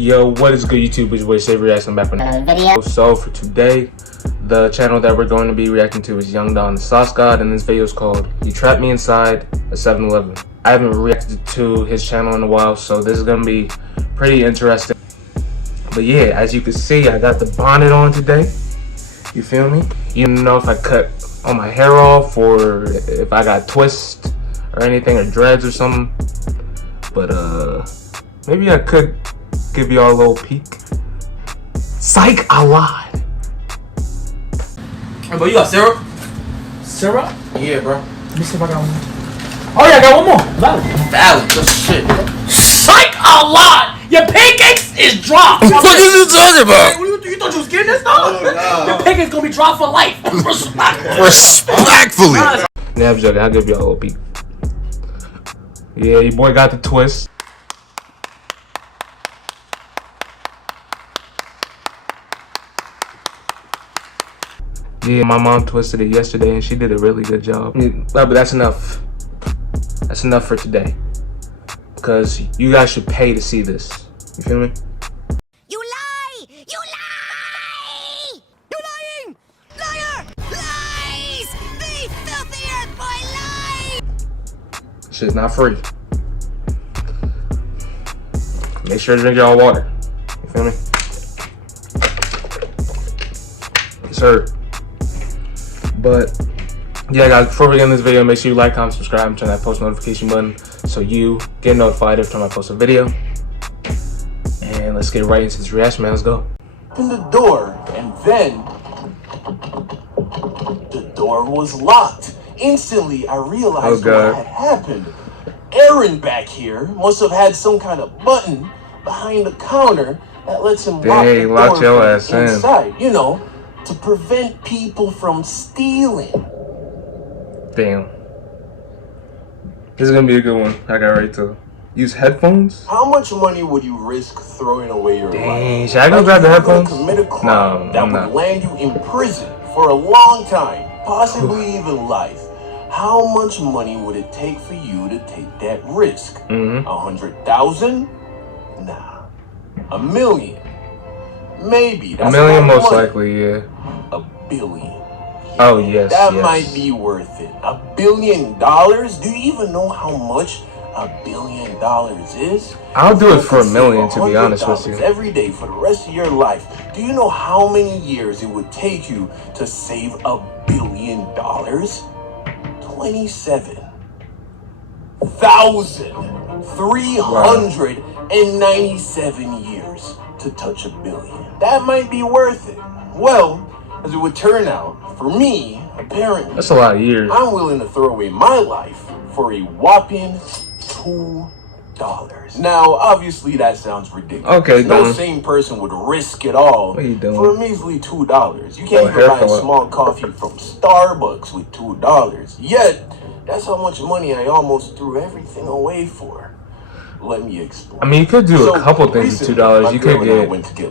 Yo, what is good, YouTube? It's your boy SavyReacts. I'm back with another video. So for today, the channel that we're going to be reacting to is Young Don the Sauce God, and this video is called "You Trapped Me Inside a 7-Eleven." I haven't reacted to his channel in a while, so this is gonna be pretty interesting. But yeah, as you can see, I got the bonnet on today. You feel me? You don't know if I cut all my hair off or if I got twists or anything, or dreads or something. But maybe I could give y'all a little peek. Psych, I lied. Hey, bro, you got syrup? Syrup? Yeah, bro. Let me see if I got one. Oh yeah, I got one more. Valid. Good shit, bro. Psych, a lot. Your pancakes is dropped. What are you talking about? You thought you was getting this stuff? Oh, no. Your pancakes gonna be dropped for life. Respectfully. Yeah, I'm joking. I'll give y'all a little peek. Yeah, your boy got the twist. Yeah, my mom twisted it yesterday and she did a really good job. But that's enough. That's enough for today. Because you guys should pay to see this. You feel me? You lie! You lie! You're lying! Liar! Lies! The filthy earth boy lies! Shit's not free. Make sure to drink y'all water. You feel me? Yes, sir. But yeah, guys, before we get in this video, make sure you like, comment, subscribe, and turn that post notification button so you get notified every time I post a video. And let's get right into this reaction, man. Let's go. Opened the door, and then the door was locked. Instantly, I realized what had happened. Aaron back here must have had some kind of button behind the counter that lets him lock the door from inside. You know, to prevent people from stealing. Damn. This is gonna be a good one. I got right to use headphones. How much money would you risk throwing away your life? Should I go grab the headphones? Commit a crime No, that I'm would not. land you in prison for a long time, possibly even life. How much money would it take for you to take that risk? 100,000? Nah. $1 million? Maybe. That's $1 million most likely, yeah. $1 billion. Oh, yes, that might be worth it. $1 billion? Do you even know how much $1 billion is? I'll do it for $1 million, to be honest with you. Every day for the rest of your life. Do you know how many years it would take you to save $1 billion? 27,397 years to touch $1 billion. That might be worth it. Well, as it would turn out, for me, apparently, that's a lot of years. I'm willing to throw away my life for a whopping $2. Now, obviously, that sounds ridiculous. Okay, no sane person would risk it all what are you doing? for a measly $2. You can't even buy a small coffee from Starbucks with $2. Yet, that's how much money I almost threw everything away for. Let me explain. I mean, you could do a couple things with $2. You could get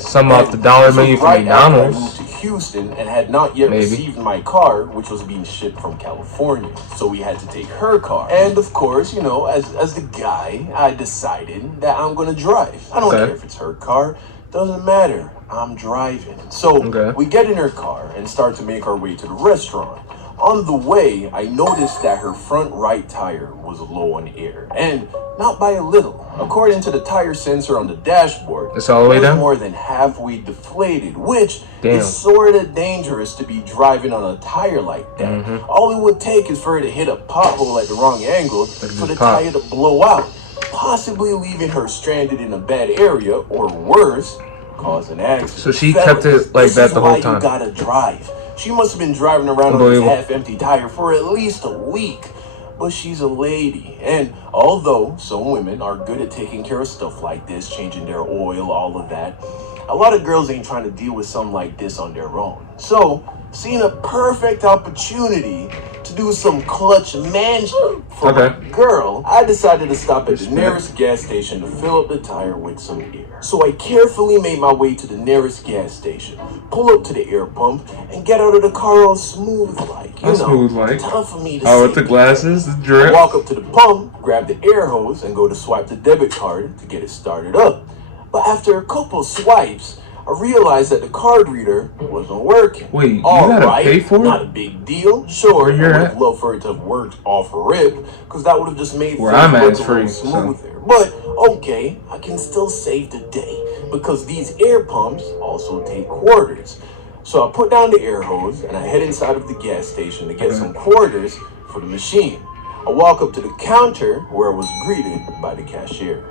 some off the dollar menu from McDonald's. I moved to Houston and had not yet received my car, which was being shipped from California. So we had to take her car. And of course, you know, as the guy, I decided that I'm gonna drive. I don't care if it's her car. Doesn't matter. I'm driving. So we get in her car and start to make our way to the restaurant. On the way, I noticed that her front right tire was low on air, and not by a little. According to the tire sensor on the dashboard, it's all the way down? More than halfway deflated, which is sort of dangerous to be driving on a tire like that. All it would take is for her to hit a pothole at the wrong angle for the tire to blow out, possibly leaving her stranded in a bad area, or worse, cause an accident. So she kept it like that the whole time. You gotta drive. She must have been driving around on this half-empty tire for at least a week. But she's a lady. And although some women are good at taking care of stuff like this, changing their oil, all of that, a lot of girls ain't trying to deal with something like this on their own. So, seeing a perfect opportunity to do some clutch man for a girl, I decided to stop at the nearest gas station to fill up the tire with some air. So I carefully made my way to the nearest gas station, pull up to the air pump, and get out of the car all smooth like, you know. Time for me to with the glasses, the drip. Walk up to the pump, grab the air hose, and go to swipe the debit card to get it started up. But after a couple swipes, I realized that the card reader wasn't working. Wait, you gotta pay for it? Not a big deal. Sure, Where I you're would at? have loved for it to have worked off rip, because that would have just made Where things I'm at look is a little free, so. smoother. But okay, I can still save the day, because these air pumps also take quarters. So I put down the air hose and I head inside of the gas station to get some quarters for the machine. I walk up to the counter where I was greeted by the cashier.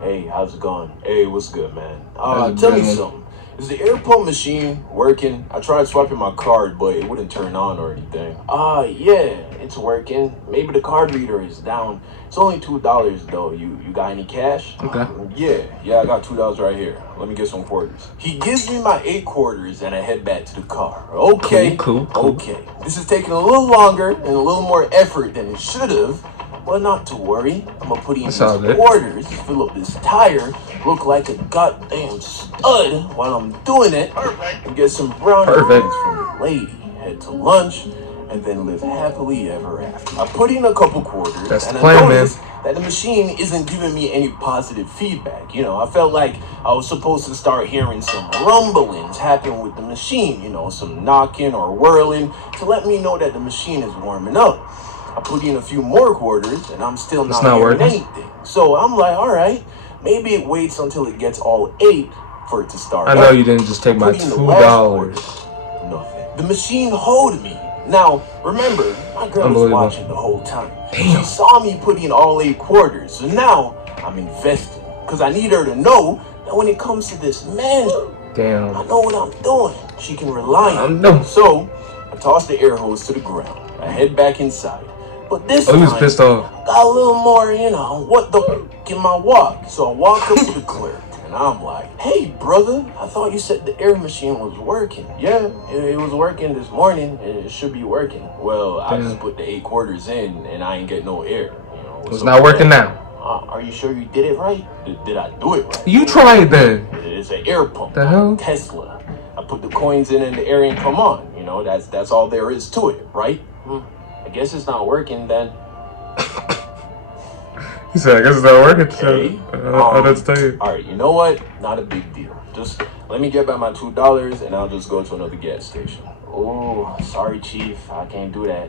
Hey, how's it going? Hey, what's good, man? Tell me something. Is the air pump machine working? I tried swiping my card, but it wouldn't turn on or anything. Yeah, it's working. Maybe the card reader is down. It's only $2 though. You got any cash? Okay. Yeah, I got $2 right here. Let me get some quarters. He gives me my 8 quarters and I head back to the car. Okay. Cool. Okay. This is taking a little longer and a little more effort than it should have. But not to worry, I'm gonna put in these quarters, fill up this tire, look like a goddamn stud while I'm doing it, and get some brownies from the lady, head to lunch, and then live happily ever after. I put in a couple quarters, and I noticed that the machine isn't giving me any positive feedback. You know, I felt like I was supposed to start hearing some rumblings happen with the machine, you know, some knocking or whirling to let me know that the machine is warming up. I put in a few more quarters and I'm still not hearing anything. So I'm like, all right, maybe it waits until it gets all 8 for it to start. I know you didn't just take my $2. Nothing. The machine hold me. Now, remember, my girl was watching the whole time. She saw me put in all 8 quarters. So now I'm invested. Because I need her to know that when it comes to this man, I know what I'm doing. She can rely on me. So I toss the air hose to the ground. I head back inside. But this time, pissed off. Got a little more, you know, what the f*** in my walk. So I walk up to the clerk, and I'm like, hey, brother, I thought you said the air machine was working. Yeah, it was working this morning, and it should be working. Well, I just put the 8 quarters in, and I ain't get no air. You know, it's not working now. Are you sure you did it right? Did I do it right? You tried then. It's an air pump. The hell? Tesla. I put the coins in, and the air ain't come on. You know, that's all there is to it, right? I guess it's not working then. He said, I guess it's not working. Okay. That's tell you. Alright, you know what? Not a big deal. Just let me get back my $2 and I'll just go to another gas station. Oh, sorry, Chief. I can't do that.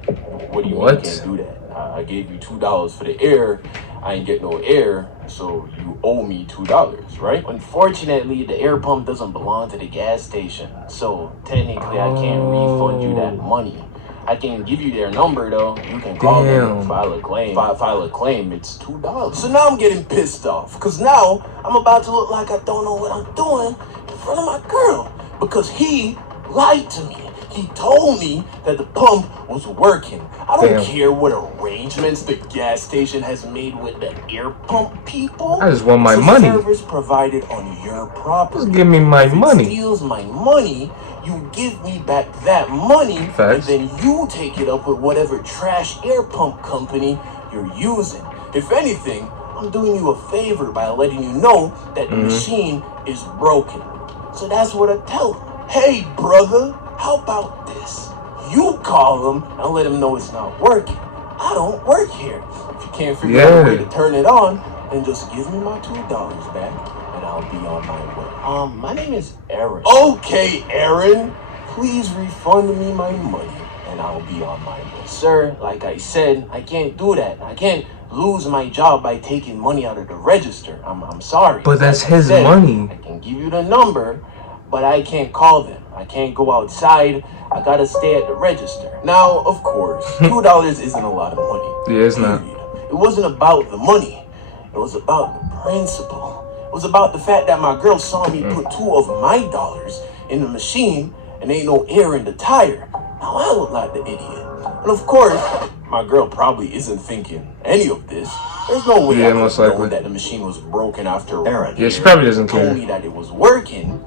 What do you mean you can't do that? I gave you $2 for the air. I ain't get no air, so you owe me $2, right? Unfortunately, the air pump doesn't belong to the gas station. So technically, I can't refund you that money. I can give you their number though. You can call them and file a claim. File a claim, it's $2. So now I'm getting pissed off because now I'm about to look like I don't know what I'm doing in front of my girl because he lied to me. He told me that the pump was working. I don't care what arrangements the gas station has made with the air pump people. I just want my money. Service provided on your property. Just give me my money. If it steals my money, you give me back that money, and then you take it up with whatever trash air pump company you're using. If anything, I'm doing you a favor by letting you know that the machine is broken. So that's what I tell them. Hey, brother, how about this? You call them and let them know it's not working. I don't work here. If you can't figure out a way to turn it on, then just give me my $2 back and I'll be on my way. My name is Aaron. Okay, Aaron. Please refund me my money and I'll be on my way. Sir, like I said, I can't do that. I can't lose my job by taking money out of the register. I'm sorry. But that's his money. I can give you the number, but I can't call them. I can't go outside. I gotta stay at the register. Now, of course, $2 isn't a lot of money. Yeah, it's not. It wasn't about the money. It was about the principle. It was about the fact that my girl saw me put 2 of my dollars in the machine and ain't no air in the tire. Now I look like the idiot. And of course, my girl probably isn't thinking any of this. There's no way I could know that the machine was broken after Aaron. Yeah, she probably doesn't care. Told me that it was working,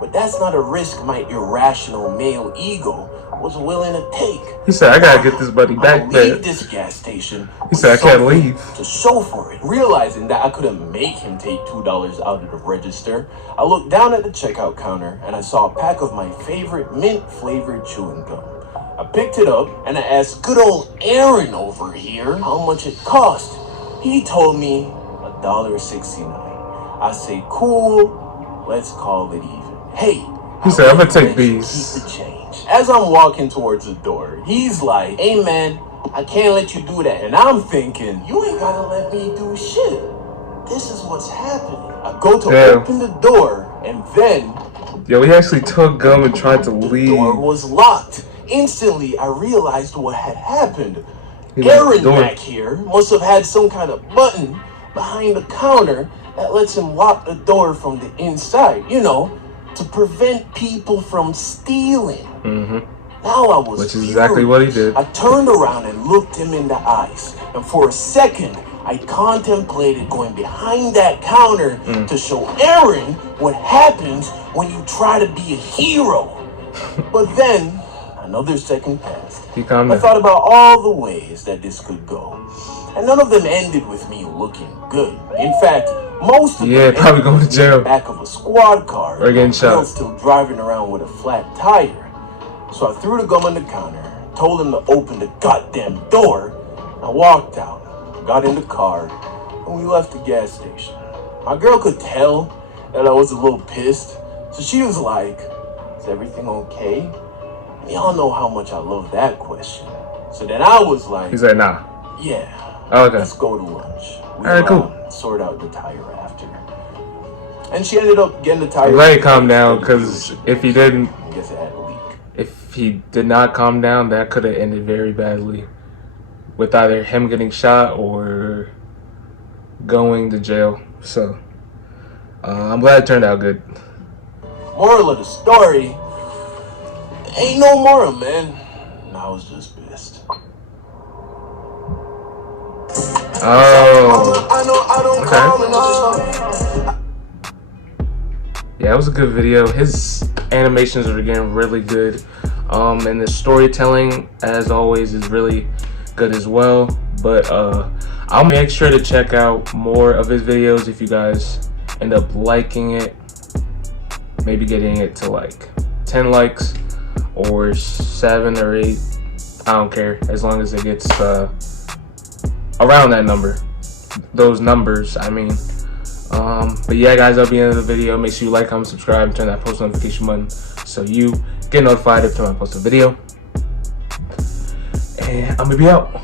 but that's not a risk my irrational male ego was willing to take. He said, I gotta get this buddy back there. Leave this gas station. He said, I can't leave. To show for it. Realizing that I couldn't make him take $2 out of the register, I looked down at the checkout counter and I saw a pack of my favorite mint-flavored chewing gum. I picked it up and I asked good old Aaron over here how much it cost. He told me $1.69. I say, cool, let's call it even. Hey, He said, I'm gonna take keep these. the change. As I'm walking towards the door, he's like, hey man, I can't let you do that. And I'm thinking, you ain't gotta let me do shit. This is what's happening. I go to open the door, and then Yo, he actually took gum and tried to leave. the door was locked. Instantly, I realized what had happened. He locked the Aaron door. back here must have had some kind of button behind the counter that lets him lock the door from the inside, you know, to prevent people from stealing. Now I was Which is exactly what he did. I turned around and looked him in the eyes, and for a second, I contemplated going behind that counter to show Aaron what happens when you try to be a hero. But then, another second passed. He calmed I down. thought about all the ways that this could go, and none of them ended with me looking good. In fact, most of them probably ended going to with me jail. in the back of a squad car, Or getting shot. still driving around with a flat tire. So I threw the gum on the counter, told him to open the goddamn door. I walked out, got in the car, and we left the gas station. My girl could tell that I was a little pissed, so she was like, is everything okay? And y'all know how much I love that question. So then I was like, He said, nah. yeah, Okay. let's go to lunch. We'll Alright, cool. Sort out the tire after. And she ended up getting the tire. I'm glad he calmed down, because if he didn't, I guess it had a leak. if he did not calm down, that could have ended very badly. With either him getting shot or going to jail. So, I'm glad it turned out good. Moral of the story, ain't no moral, man. I was just pissed. Oh. Okay. Yeah, it was a good video. His animations are getting really good. And the storytelling, as always, is really good as well. But I'll make sure to check out more of his videos if you guys end up liking it. Maybe getting it to like 10 likes or 7 or 8. I don't care, as long as it gets around that number. Those numbers, I mean. But yeah, guys, that'll be the end of the video. Make sure you like, comment, subscribe, and turn that post notification button so you get notified every time I post a video. And I'm gonna be out.